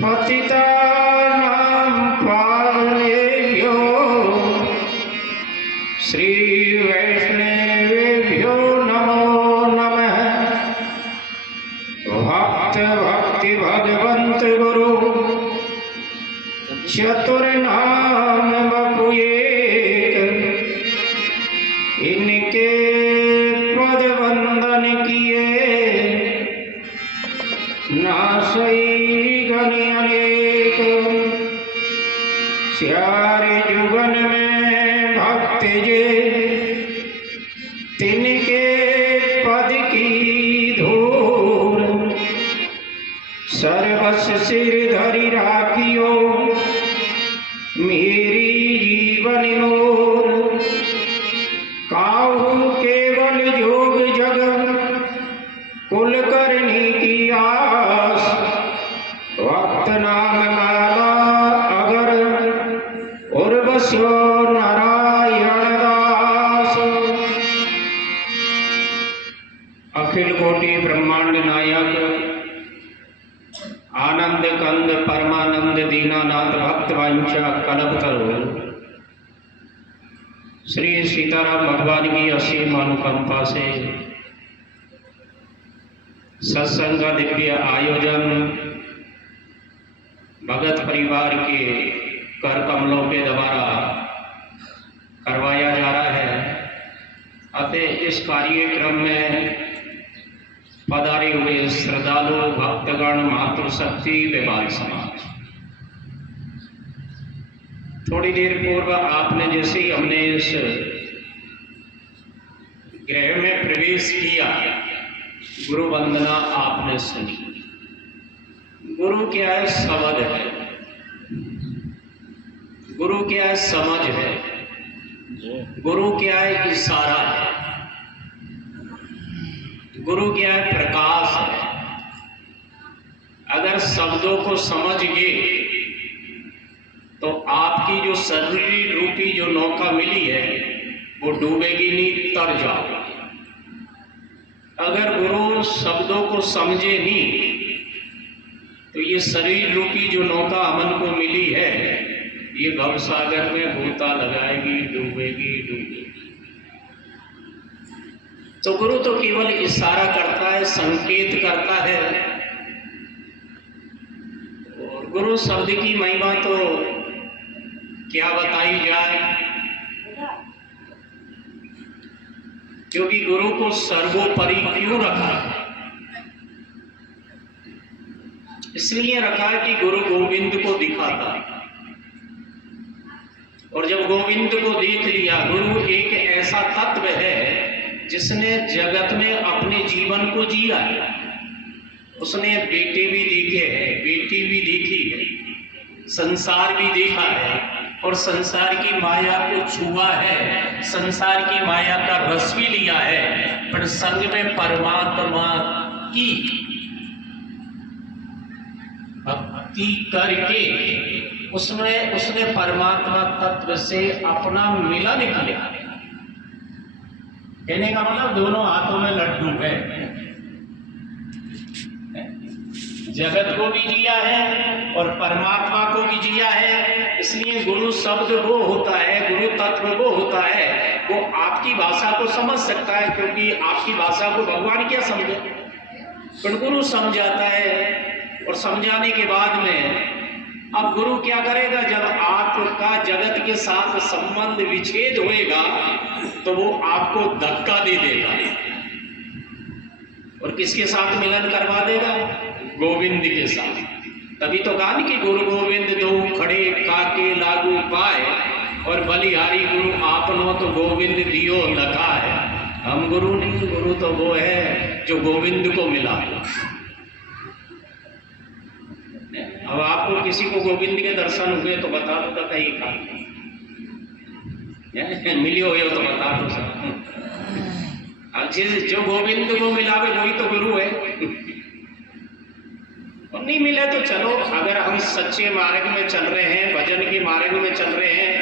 पतितानां पावनेभ्यो श्री वैष्णवेभ्यो नमो नमः। भक्त भक्ति भगवंत गुरु चतुर्नाम बपुएक, इनके पद वंदन किए नासई गण अनेक। चारे जुगन में भक्त जे तिनके पद की धूर, सर्वस सिर धरि राखियो मेरी जीवन मोर। काहू केवल जोग जग कुल करने की आस, भक्त नाम माला अगर उर्वशो नारायण दास। अखिल कोटि ब्रह्मांड नायक आनंद कंद परमानंद दीनानाथ भक्त वांछा कल्प करो। श्री सीताराम भगवान की असीम अनुकंपा से सत्संग का दिव्य आयोजन भगत परिवार के कर कमलों के द्वारा करवाया जा रहा है। अतः इस कार्यक्रम में पधारे हुए श्रद्धालु भक्तगण, मातृशक्ति व बाल समाज, थोड़ी देर पूर्व आपने जैसे ही हमने इस गृह में प्रवेश किया, गुरु वंदना आपने सुनी। गुरु क्या है? शब्द है। गुरु क्या है? समझ है। गुरु क्या है? इशारा है। गुरु क्या है? प्रकाश है। अगर शब्दों को समझ गए तो आपकी जो शरीर रूपी जो नौका मिली है वो डूबेगी नहीं, तर जाओगी। अगर गुरु शब्दों को समझे नहीं तो ये शरीर रूपी जो नौका अमन को मिली है ये भवसागर में गोता लगाएगी, डूबेगी। तो गुरु तो केवल इशारा करता है, संकेत करता है। और गुरु शब्द की महिमा तो क्या बताई जाए, क्योंकि गुरु को सर्वोपरि क्यों रखा? इसलिए रखा कि गुरु गोविंद को दिखाता। और जब गोविंद को देख लिया, गुरु एक ऐसा तत्व है जिसने जगत में अपने जीवन को जिया है। उसने बेटे भी देखे हैं, बेटी भी देखी है, संसार भी देखा है और संसार की माया को छुआ है, संसार की माया का रस भी लिया है। पर संग में परमात्मा की भक्ति करके उसने परमात्मा तत्व से अपना मिलन किया। कहने का मतलब दोनों हाथों में लड्डू है। जगत को भी जिया है और परमात्मा को भी जिया है। इसलिए गुरु शब्द वो होता है, गुरु तत्व वो होता है, वो आपकी भाषा को समझ सकता है, क्योंकि आपकी भाषा को भगवान क्या समझे, पर गुरु समझाता है। और समझाने के बाद में अब गुरु क्या करेगा? जब आपका जगत के साथ संबंध विच्छेद होएगा तो वो आपको धक्का दे देगा और किसके साथ मिलन करवा देगा? गोविंद के साथ। तभी तो कहा कि गुरु गोविंद दो खड़े काके लागू पाए, और बलिहारी गुरु आपनो तो गोविंद दियो लखा है। हम गुरु नहीं, गुरु तो वो है जो गोविंद को मिला। अब आपको किसी को गोविंद के दर्शन हुए तो बता दो, तो कहीं का मिली हो तो बता दो सब। अब जो गोविंद को मिलावे वही तो गुरु है। और नहीं मिले तो चलो, अगर हम सच्चे मार्ग में चल रहे हैं, भजन के मार्ग में चल रहे हैं,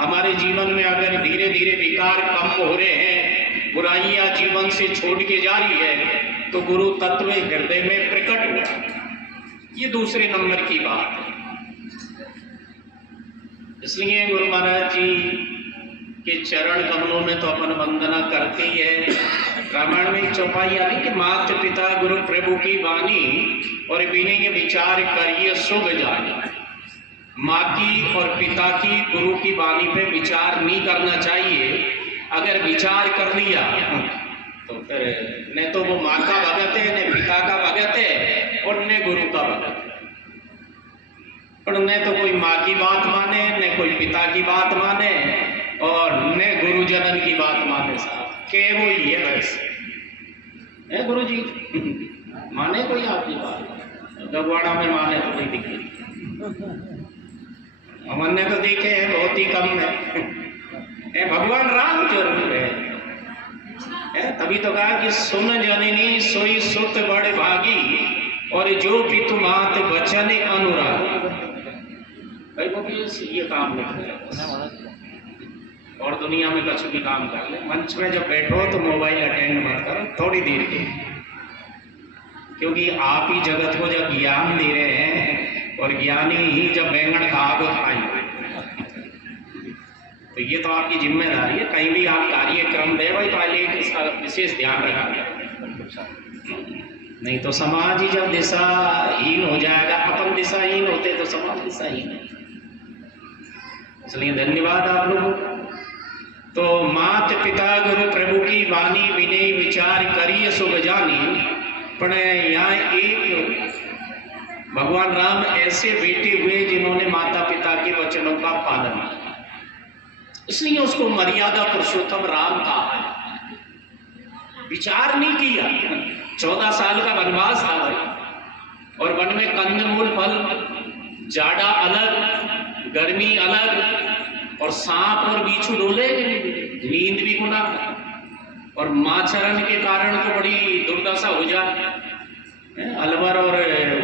हमारे जीवन में अगर धीरे धीरे विकार कम हो रहे हैं, बुराइयां जीवन से छोड़ के जा रही है, तो गुरु तत्व हृदय में प्रकट हुआ। ये दूसरे नंबर की बात है। इसलिए गुरु महाराज जी के चरण कमलों में तो अपन वंदना करते ही है। रामायण में एक चौपाई आती कि मात पिता गुरु प्रभु की वाणी और बिने के विचार करिए शुभ जानी। माँ की और पिता की गुरु की वाणी पे विचार नहीं करना चाहिए। अगर विचार कर लिया तो फिर न तो वो माँ का भगत है, न पिता का भगत है और न गुरु का भगत है। पर न तो कोई माँ की बात माने, न कोई पिता की बात माने और न गुरुजनन की बात माने। साहब के वो ही है वैसे है गुरु जी माने कोई आपकी बात? दगवाड़ा में माने तो कोई दिक्कत। हमने तो देखे हैं बहुत ही कम है। भगवान राम जरूर है। तभी तो कहा कि सुन जननी सोई सुत बड़ भागी और जो पितु मात बचन अनुराग। भाई वो भी ये काम नहीं और दुनिया में कुछ भी काम कर ले। मंच में जब बैठो तो मोबाइल अटेंड मत करो थोड़ी देर के, क्योंकि आप ही जगत को जब ज्ञान दे रहे हैं और ज्ञानी ही जब बैंगन खा को खाएंगे तो ये तो आपकी जिम्मेदारी है। कहीं भी आप कार्यक्रम दे भाई पहले इसका विशेष ध्यान रखा, नहीं तो समाज ही जब दिशाहीन हो जाएगा, अपन दिशाहीन होते तो समाज दिशाहीन है। इसलिए धन्यवाद आप लोगों को। तो मात पिता गुरु प्रभु की वाणी विनय विचार करिए शुभ जानी। पर यहाँ एक भगवान राम ऐसे बेटे हुए जिन्होंने माता पिता के वचनों का पालन किया, इसलिए उसको मर्यादा पुरुषोत्तम राम कहा है। विचार नहीं किया। 14 साल का वनवास था भाई, और वन में कंदमूल फल, जाड़ा अलग, गर्मी अलग, और सांप और बिच्छू डोले, नींद भी गुना, और माचरण के कारण तो बड़ी दुर्दशा हो जाए। अलवर और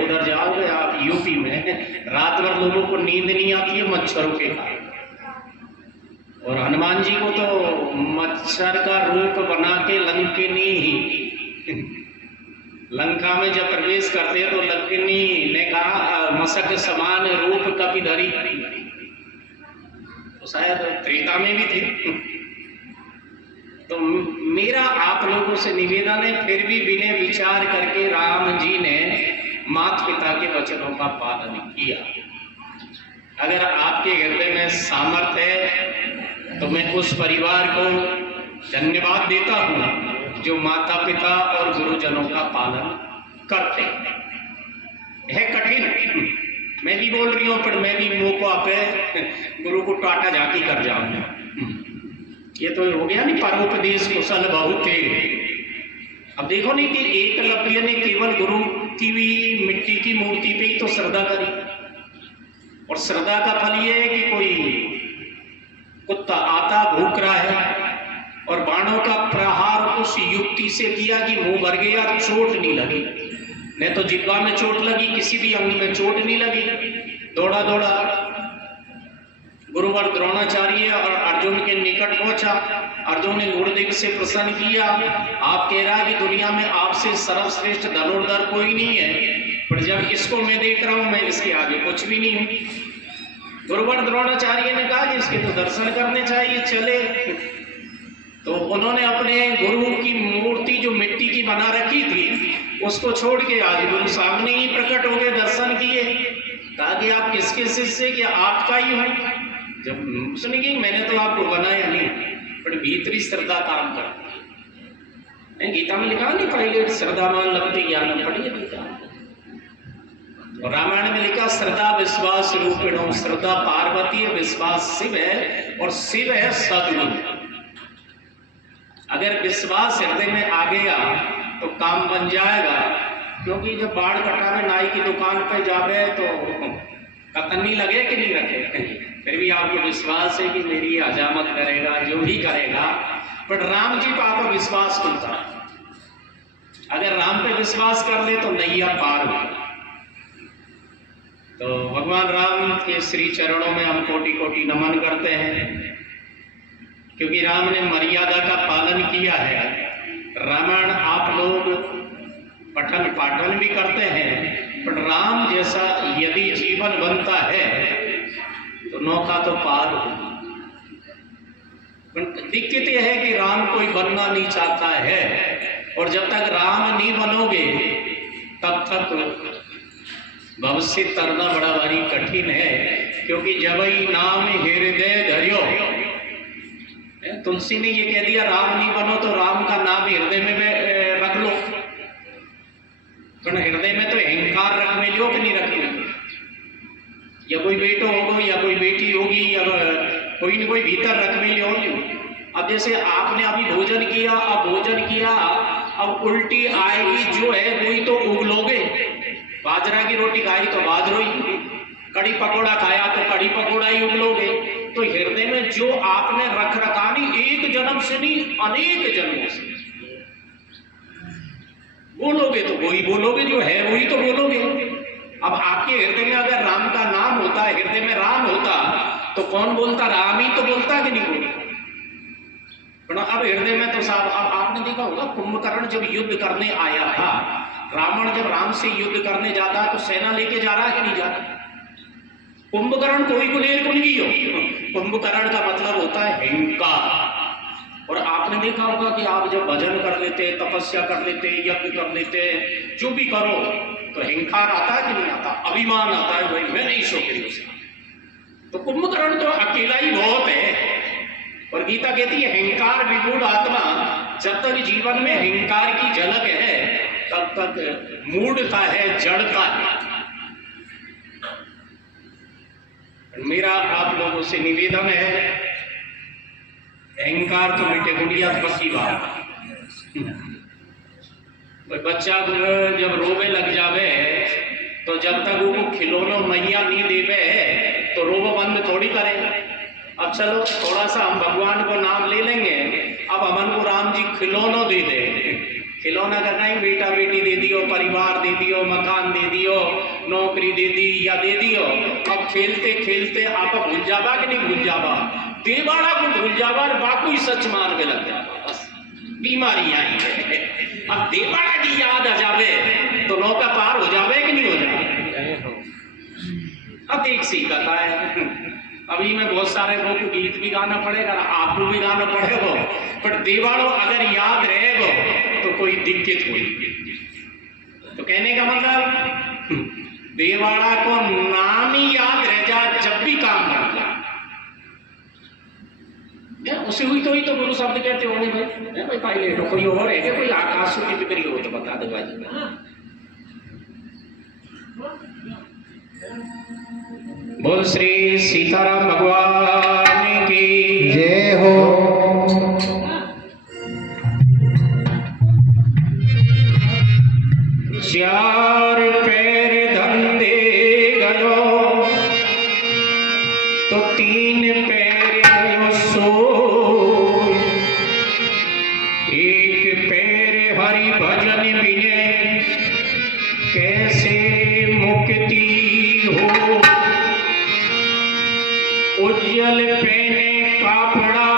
उधर जाओगे आप यूपी में, रात भर लोगों को नींद नहीं आती है मच्छरों के कारण। और हनुमान जी को तो मच्छर का रूप बना के लंका में जब प्रवेश करते तो लंकिनी ने कहा मशक समान रूप कपि धरी, तो शायद त्रेता में भी थे। तो मेरा आप लोगों से निवेदन है, फिर भी बिना विचार करके राम जी ने माता पिता के वचनों का पालन किया। अगर आपके हृदय में सामर्थ्य है तो मैं उस परिवार को धन्यवाद देता हूँ जो माता पिता और गुरुजनों का पालन करते हैं। यह कठिन, मैं भी बोल रही हूँ, पर मैं भी मौका पे गुरु को टाटा झाकी कर जाऊंगा। ये तो हो गया नहीं, परोपदेश कुशल बहुत थे। अब देखो नहीं कि एकलव्य ने केवल गुरु की भी मिट्टी की मूर्ति पे ही तो श्रद्धा करी, और श्रद्धा का फल ये है कि कोई कुत्ता आता भूख रहा है और बाणों का प्रहार उस युक्ति से किया कि मुंह भर गया, चोट नहीं लगी, नहीं तो जिह्वा में चोट लगी, किसी भी अंग में चोट नहीं लगी। दौड़ा दौड़ा गुरुवर द्रोणाचार्य और अर्जुन के निकट पहुंचा। अर्जुन ने गुरुदेव से प्रसन्न किया, आप कह रहा कि दुनिया में आपसे सर्वश्रेष्ठ धनुर्धर कोई नहीं है, पर जब इसको मैं देख रहा हूं मैं इसके आगे कुछ भी नहीं हूं। गुरुवर द्रोणाचार्य ने कहा कि इसके तो दर्शन करने चाहिए, चले। तो उन्होंने अपने गुरु की मूर्ति जो मिट्टी की बना रखी थी उसको छोड़ के आज गुरु सामने ही प्रकट हो गए, दर्शन किए। कहा कि आप किसके शिष्य, कि आपका ही हूं। जब सुनिए मैंने तो आपको बनाया नहीं, पर भीतरी श्रद्धा काम करती है। गीता में लिखा नहीं, पहले श्रद्धावान लगते ज्ञान, पढ़िए गीता। और रामायण में लिखा श्रद्धा विश्वास रूपिणो, श्रद्धा पार्वती है, विश्वास शिव है, और शिव है सद्गुरु। अगर विश्वास हृदय में आ गया तो काम बन जाएगा। क्योंकि जब बाढ़ कटावे नाई की दुकान पे जावे तो कतनी लगे कि नहीं लगे, फिर भी आपको विश्वास है कि मेरी हजामत करेगा, जो भी करेगा। पर राम जी पर आपका विश्वास खुलता है। अगर राम पे विश्वास कर ले तो नैया पार हो। तो भगवान राम के श्री चरणों में हम कोटि कोटि नमन करते हैं, क्योंकि राम ने मर्यादा का पालन किया है। रामायण आप लोग पठन पाठन भी करते हैं, पर राम जैसा यदि जीवन बनता है तो नौका तो पार होगी। दिक्कत यह है कि राम कोई बनना नहीं चाहता है, और जब तक राम नहीं बनोगे तब तक भविष्य तरना बड़ा भारी कठिन है। क्योंकि जब ही नाम हृदय धरियो, तुलसी ने ये कह दिया राम नहीं बनो तो राम का नाम हृदय में रख लो। पर हृदय में तो अहंकार रख में लो कि नहीं रख लो, या कोई बेटो होगा या कोई बेटी होगी या कोई न कोई भीतर रख में लो। अब जैसे आपने अभी भोजन किया, अब भोजन किया, अब उल्टी आएगी जो है वही तो उगलोगे। बाजरा की रोटी खाई तो बाजरो ही, कड़ी पकोड़ा खाया तो कड़ी पकोड़ा ही उगलोगे। तो हृदय में जो आपने रख रखा नहीं, एक जन्म से नहीं अनेक जन्मों से बोलोगे तो वही बोलोगे, जो है वही तो बोलोगे। अब आपके हृदय में अगर राम का नाम होता, हृदय में राम होता, तो कौन बोलता? राम ही तो बोलता कि नहीं बोलता। अब हृदय में तो साहब, अब आपने देखा होगा कुंभकर्ण जब युद्ध करने आया था, रावण जब राम से युद्ध करने जाता तो सेना लेके जा रहा है कि नहीं जाता? कुंभकर्ण कोई गुलेर कुंगी हो, कुंभकर्ण का मतलब होता है अहंकार। और आपने देखा होगा कि आप जब भजन कर लेते, तपस्या कर लेते, यज्ञ कर लेते, जो भी करो तो अहंकार आता है कि नहीं आता? अभिमान आता है, भाई मैं नहीं शोकरी उसका। तो कुंभकर्ण तो अकेला ही बहुत है। और गीता कहती है अहंकार विमूढ़ आत्मा, जब तक जीवन में अहंकार की झलक है तब तक मूढ़ता है, जड़ता है। मेरा आप लोगों से निवेदन है, अहंकार तो मिटे गुड़िया पक्की बात। बच्चा जब रोवे लग जावे तो जब तक वो खिलौनो मैया नहीं देवे तो रोबो बंद थोड़ी करे। अब चलो थोड़ा सा हम भगवान को नाम ले लेंगे, अब हमन को राम जी खिलौनो दे दे। खिलौना करना ही बेटा बेटी दे दियो, परिवार दे दियो, मकान दे दियो, नौकरी दे दी या दे दियो। अब खेलते खेलते आप भूल जावा कि नहीं भूल जावा? देवाड़ा को भूल जावा और बाकू ही सच मान में लग जावा। बस बीमारी आई है। अब देवाड़ा की याद आ जावे तो नौका पार हो जावे कि नहीं हो जावे? अब एक सी कथा है, अभी में बहुत सारे लोग को गीत भी गाना पड़ेगा, आपको भी गाना पड़ेगा, पर देवाड़ो अगर याद रहेगा तो कोई दिक्कत हुई। तो कहने का मतलब देवाड़ा को नाम ही याद रह जा जब भी काम कर जा। उसे हुई तो गुरु शब्द कहते होंगे भाई पायलट हो, कोई और है क्या? कोई आकाश की बिक्री हो तो बता दे भाई। बोल श्री सीताराम भगवान की जय हो। चार पैर धंधे गयो तो तीन पैर गयो सो, एक पैर हरि भजन बिने कैसे मुक्ति हो। उज्जल पहने कापड़ा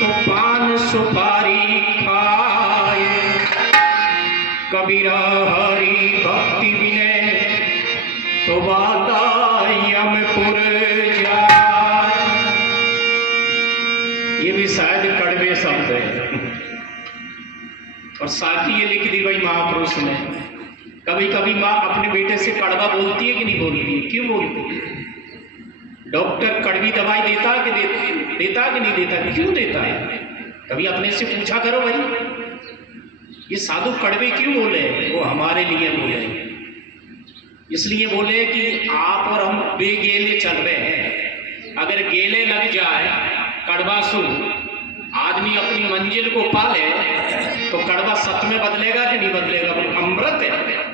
तो पान सुपारी खाए, कबीरा हरि भक्ति बिने तो बाता यमपुर जाए। ये भी शायद कड़वे शब्द है, और साथ ही ये लिख दी भाई महापुरुष ने। कभी कभी माँ अपने बेटे से कड़वा बोलती है कि नहीं बोलती है? क्यों बोलती है? डॉक्टर कड़वी दवाई देता कि देता कि नहीं देता? क्यों देता है? कभी अपने से पूछा करो भाई, ये साधु कड़वे क्यों बोले? वो हमारे लिए बोले, इसलिए बोले कि आप और हम बेगेले चल रहे हैं। अगर गेले लग जाए कड़वा सू, आदमी अपनी मंजिल को पाले तो कड़वा सत में बदलेगा कि नहीं बदलेगा? वो अमृत है।